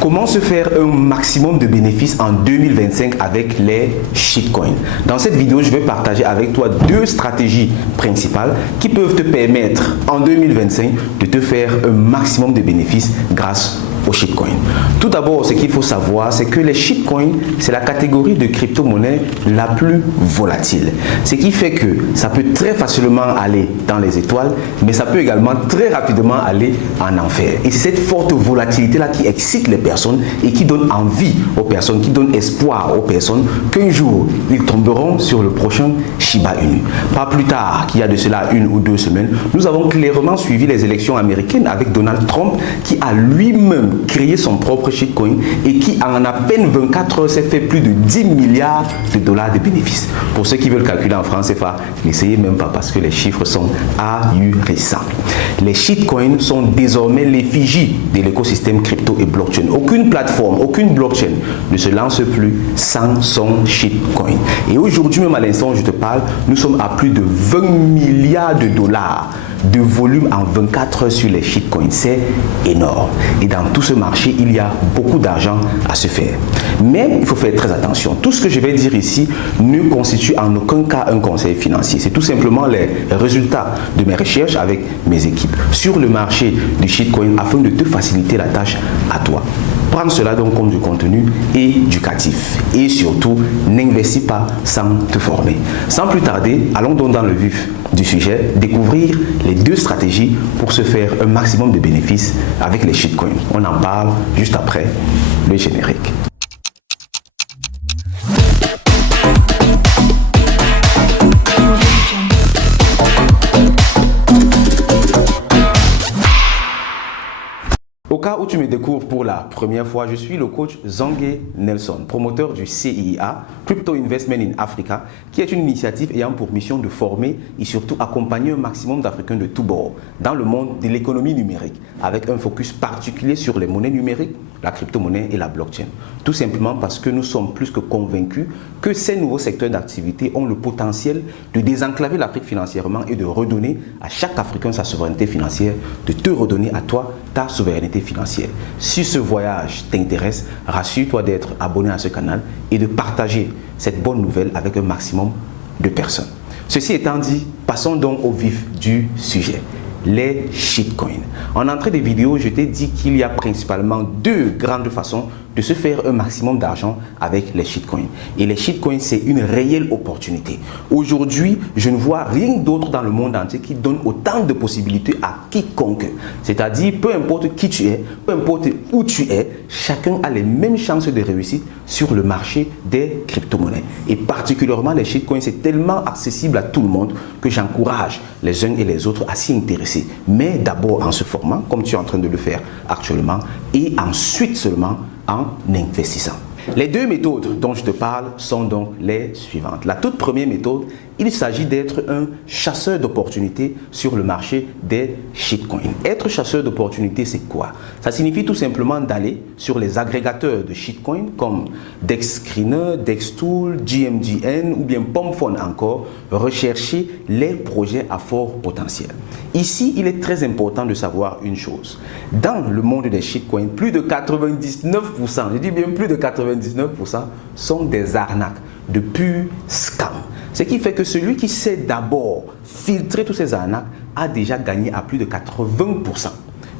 Comment se faire un maximum de bénéfices en 2025 avec les shitcoins? Dans cette vidéo, je vais partager avec toi deux stratégies principales qui peuvent te permettre en 2025 de te faire un maximum de bénéfices grâce aux shitcoins. Tout d'abord, ce qu'il faut savoir, c'est que les shitcoins, c'est la catégorie de crypto-monnaie la plus volatile. Ce qui fait que ça peut très facilement aller dans les étoiles, mais ça peut également très rapidement aller en enfer. Et c'est cette forte volatilité-là qui excite les personnes et qui donne envie aux personnes, qui donne espoir aux personnes qu'un jour, ils tomberont sur le prochain Shiba Inu. Pas plus tard qu'il y a de cela 1 ou 2 semaines, nous avons clairement suivi les élections américaines avec Donald Trump qui a lui-même créé son propre shitcoin et qui en à peine 24 heures s'est fait plus de 10 milliards de dollars de bénéfices. Pour ceux qui veulent calculer en francs CFA, n'essayez même pas parce que les chiffres sont ahurissants. Les shitcoins sont désormais l'effigie de l'écosystème crypto et blockchain. Aucune plateforme, aucune blockchain ne se lance plus sans son shitcoin. Et aujourd'hui même à l'instant où je te parle, nous sommes à plus de 20 milliards de dollars de volume en 24 heures sur les shitcoins. C'est énorme. Et dans tout ce marché, il y a beaucoup d'argent à se faire. Mais il faut faire très attention. Tout ce que je vais dire ici ne constitue en aucun cas un conseil financier. C'est tout simplement les résultats de mes recherches avec mes équipes sur le marché du shitcoin afin de te faciliter la tâche à toi. Prends cela donc comme du contenu éducatif et surtout n'investis pas sans te former. Sans plus tarder, allons donc dans le vif du sujet, découvrir les deux stratégies pour se faire un maximum de bénéfices avec les shitcoins. On en parle juste après le générique. Au cas où tu me découvres pour la première fois, je suis le coach Zangé Nelson, promoteur du CIA, Crypto Investment in Africa, qui est une initiative ayant pour mission de former et surtout accompagner un maximum d'Africains de tous bords dans le monde de l'économie numérique, avec un focus particulier sur les monnaies numériques, la crypto-monnaie et la blockchain. Tout simplement parce que nous sommes plus que convaincus que ces nouveaux secteurs d'activité ont le potentiel de désenclaver l'Afrique financièrement et de redonner à chaque Africain sa souveraineté financière, de te redonner à toi ta souveraineté financière. Si ce voyage t'intéresse, rassure-toi d'être abonné à ce canal et de partager cette bonne nouvelle avec un maximum de personnes. Ceci étant dit, passons donc au vif du sujet. Les shitcoins. En entrée de vidéo, je t'ai dit qu'il y a principalement deux grandes façons de se faire un maximum d'argent avec les shitcoins. Et les shitcoins, c'est une réelle opportunité. Aujourd'hui, je ne vois rien d'autre dans le monde entier qui donne autant de possibilités à quiconque. C'est-à-dire, peu importe qui tu es, peu importe où tu es, chacun a les mêmes chances de réussite sur le marché des crypto-monnaies. Et particulièrement les shitcoins, c'est tellement accessible à tout le monde que j'encourage les uns et les autres à s'y intéresser. Mais d'abord en se formant, comme tu es en train de le faire actuellement, et ensuite seulement en investissant. Les deux méthodes dont je te parle sont donc les suivantes. La toute première méthode, il s'agit d'être un chasseur d'opportunités sur le marché des shitcoins. Être chasseur d'opportunités, c'est quoi? Ça signifie tout simplement d'aller sur les agrégateurs de shitcoins comme DexScreener, DexTool, GMGN ou bien PompFund encore, rechercher les projets à fort potentiel. Ici, il est très important de savoir une chose. Dans le monde des shitcoins, plus de 99%, je dis bien plus de 99% sont des arnaques, de purs scams. Ce qui fait que celui qui sait d'abord filtrer tous ces arnaques a déjà gagné à plus de 80%.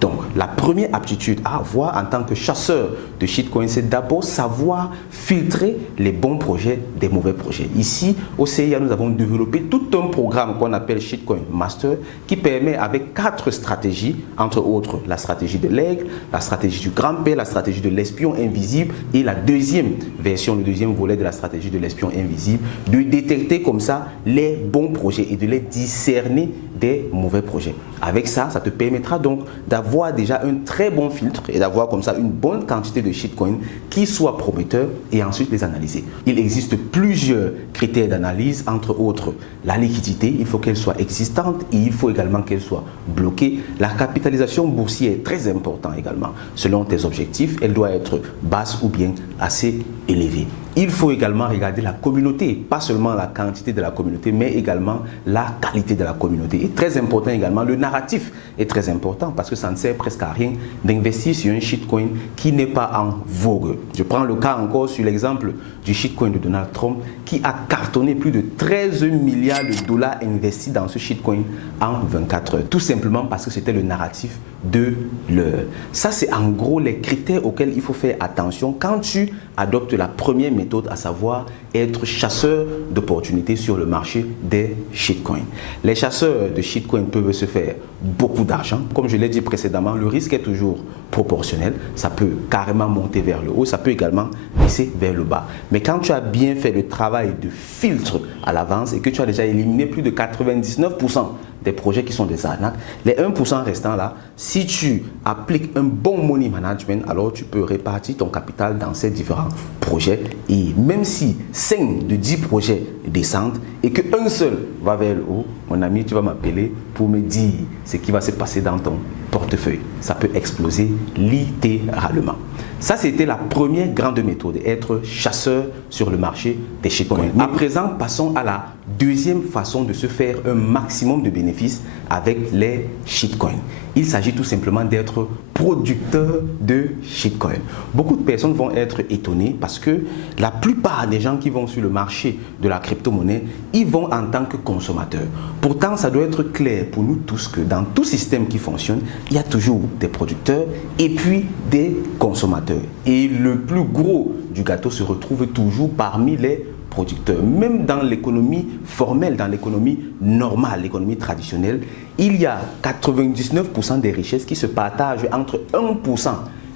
Donc, la première aptitude à avoir en tant que chasseur de shitcoins, c'est d'abord savoir filtrer les bons projets des mauvais projets. Ici, au CIA, nous avons développé tout un programme qu'on appelle Shitcoin Master qui permet avec 4 stratégies, entre autres la stratégie de l'aigle, la stratégie du grand-père, la stratégie de l'espion invisible et la deuxième version, le deuxième volet de la stratégie de l'espion invisible, de détecter comme ça les bons projets et de les discerner des mauvais projets. Avec ça, ça te permettra donc d'avoir déjà un très bon filtre et d'avoir comme ça une bonne quantité de shitcoins qui soient prometteurs et ensuite les analyser. Il existe plusieurs critères d'analyse, entre autres la liquidité, il faut qu'elle soit existante et il faut également qu'elle soit bloquée. La capitalisation boursière est très importante également. Selon tes objectifs, elle doit être basse ou bien assez élevée. il faut également regarder la communauté, pas seulement la quantité de la communauté, mais également la qualité de la communauté. Et très important également, le narratif est très important parce que ça ne sert presque à rien d'investir sur un shitcoin qui n'est pas en vogue. Je prends le cas encore sur l'exemple du shitcoin de Donald Trump qui a cartonné plus de 13 milliards de dollars investis dans ce shitcoin en 24 heures. Tout simplement parce que c'était le narratif de l'heure. Ça, c'est en gros les critères auxquels il faut faire attention quand tu adoptes la première méthode, à savoir être chasseur d'opportunités sur le marché des shitcoins. Les chasseurs de shitcoins peuvent se faire beaucoup d'argent. Comme je l'ai dit précédemment, le risque est toujours proportionnel. Ça peut carrément monter vers le haut, ça peut également baisser vers le bas. Mais quand tu as bien fait le travail de filtre à l'avance et que tu as déjà éliminé plus de 99% des projets qui sont des arnaques, les 1% restants là, si tu appliques un bon money management, alors tu peux répartir ton capital dans ces différents projets. Et même si 5 de 10 projets descendent et qu'un seul va vers le haut, mon ami, tu vas m'appeler pour me dire ce qui va se passer dans ton portefeuille. Ça peut exploser littéralement. Ça, c'était la première grande méthode, être chasseur sur le marché des shitcoins. À présent, passons à la deuxième façon de se faire un maximum de bénéfices avec les shitcoins. Il s'agit tout simplement d'être producteur de shitcoins. Beaucoup de personnes vont être étonnées parce que la plupart des gens qui vont sur le marché de la crypto-monnaie, ils vont en tant que consommateurs. Pourtant, ça doit être clair pour nous tous que dans tout système qui fonctionne, il y a toujours des producteurs et puis des consommateurs. Et le plus gros du gâteau se retrouve toujours parmi les producteurs. Même dans l'économie formelle, dans l'économie normale, l'économie traditionnelle, il y a 99% des richesses qui se partagent entre 1%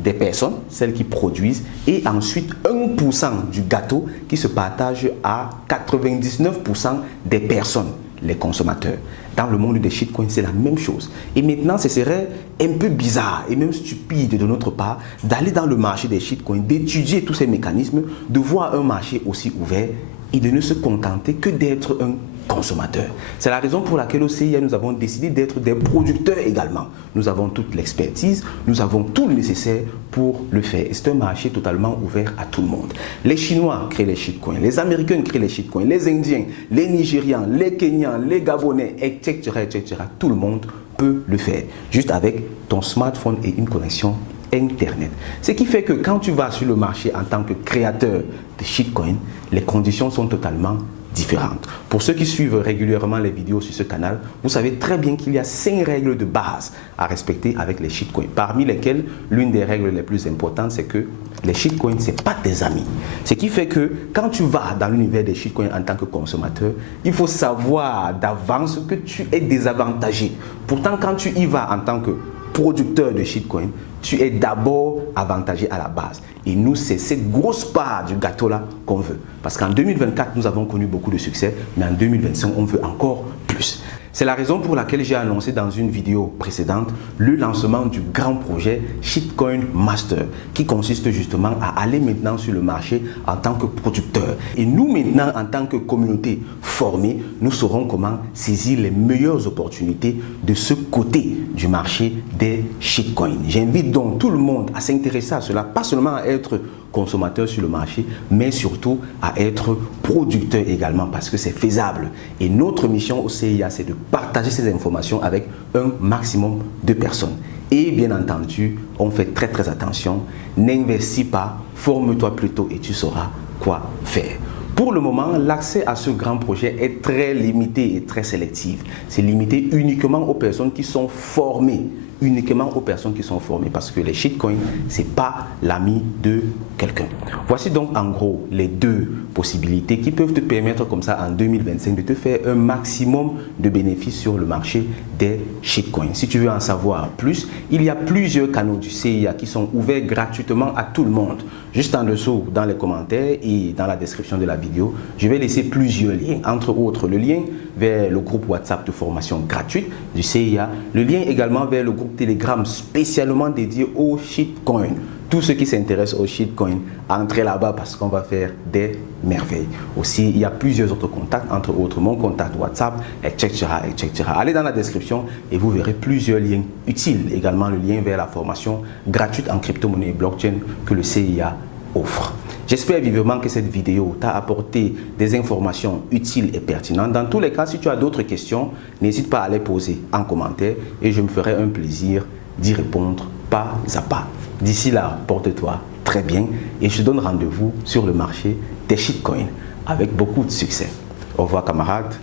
des personnes, celles qui produisent, et ensuite 1% du gâteau qui se partage à 99% des personnes, les consommateurs. Dans le monde des shitcoins, c'est la même chose. Et maintenant, ce serait un peu bizarre et même stupide de notre part d'aller dans le marché des shitcoins, d'étudier tous ces mécanismes, de voir un marché aussi ouvert et de ne se contenter que d'être un consommateur. C'est la raison pour laquelle au CIA, nous avons décidé d'être des producteurs également. Nous avons toute l'expertise, nous avons tout le nécessaire pour le faire. Et c'est un marché totalement ouvert à tout le monde. Les Chinois créent les shitcoins, les Américains créent les shitcoins, les Indiens, les Nigérians, les Kenyans, les Gabonais, etc., etc. Tout le monde peut le faire, juste avec ton smartphone et une connexion Internet. Ce qui fait que quand tu vas sur le marché en tant que créateur de shitcoins, les conditions sont totalement différentes. Pour ceux qui suivent régulièrement les vidéos sur ce canal, vous savez très bien qu'il y a 5 règles de base à respecter avec les shitcoins, parmi lesquelles l'une des règles les plus importantes, c'est que les shitcoins, ce n'est pas tes amis. Ce qui fait que quand tu vas dans l'univers des shitcoins en tant que consommateur, il faut savoir d'avance que tu es désavantagé. Pourtant, quand tu y vas en tant que producteur de shitcoins, tu es d'abord avantagé à la base. Et nous, c'est cette grosse part du gâteau-là qu'on veut. Parce qu'en 2024, nous avons connu beaucoup de succès, mais en 2025, on veut encore plus. C'est la raison pour laquelle j'ai annoncé dans une vidéo précédente le lancement du grand projet Shitcoin Master qui consiste justement à aller maintenant sur le marché en tant que producteur. Et nous maintenant, en tant que communauté formée, nous saurons comment saisir les meilleures opportunités de ce côté du marché des shitcoins. J'invite donc tout le monde à s'intéresser à cela, pas seulement à être consommateur sur le marché, mais surtout à être producteur également parce que c'est faisable. Et notre mission au CIA, c'est de partager ces informations avec un maximum de personnes. Et bien entendu, on fait très très attention, n'investis pas, forme-toi plutôt et tu sauras quoi faire. Pour le moment, l'accès à ce grand projet est très limité et très sélectif. C'est limité uniquement aux personnes qui sont formées. Uniquement aux personnes qui sont formées parce que les shitcoins, ce n'est pas l'ami de quelqu'un. Voici donc en gros les 2 possibilités qui peuvent te permettre comme ça en 2025 de te faire un maximum de bénéfices sur le marché des shitcoins. Si tu veux en savoir plus, il y a plusieurs canaux du CIA qui sont ouverts gratuitement à tout le monde. Juste en dessous dans les commentaires et dans la description de la vidéo, je vais laisser plusieurs liens, entre autres le lien vers le groupe WhatsApp de formation gratuite du CIA, le lien également vers le groupe Telegram spécialement dédié aux shitcoins. Tous ceux qui s'intéressent aux shitcoins, entrez là-bas parce qu'on va faire des merveilles. Aussi, il y a plusieurs autres contacts, entre autres mon contact WhatsApp, etc., etc. Allez dans la description et vous verrez plusieurs liens utiles. Également le lien vers la formation gratuite en crypto-monnaie et blockchain que le CIA offre. J'espère vivement que cette vidéo t'a apporté des informations utiles et pertinentes. Dans tous les cas, si tu as d'autres questions, n'hésite pas à les poser en commentaire et je me ferai un plaisir d'y répondre pas à pas. D'ici là, porte-toi très bien et je te donne rendez-vous sur le marché des shitcoins avec beaucoup de succès. Au revoir camarades,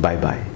bye bye.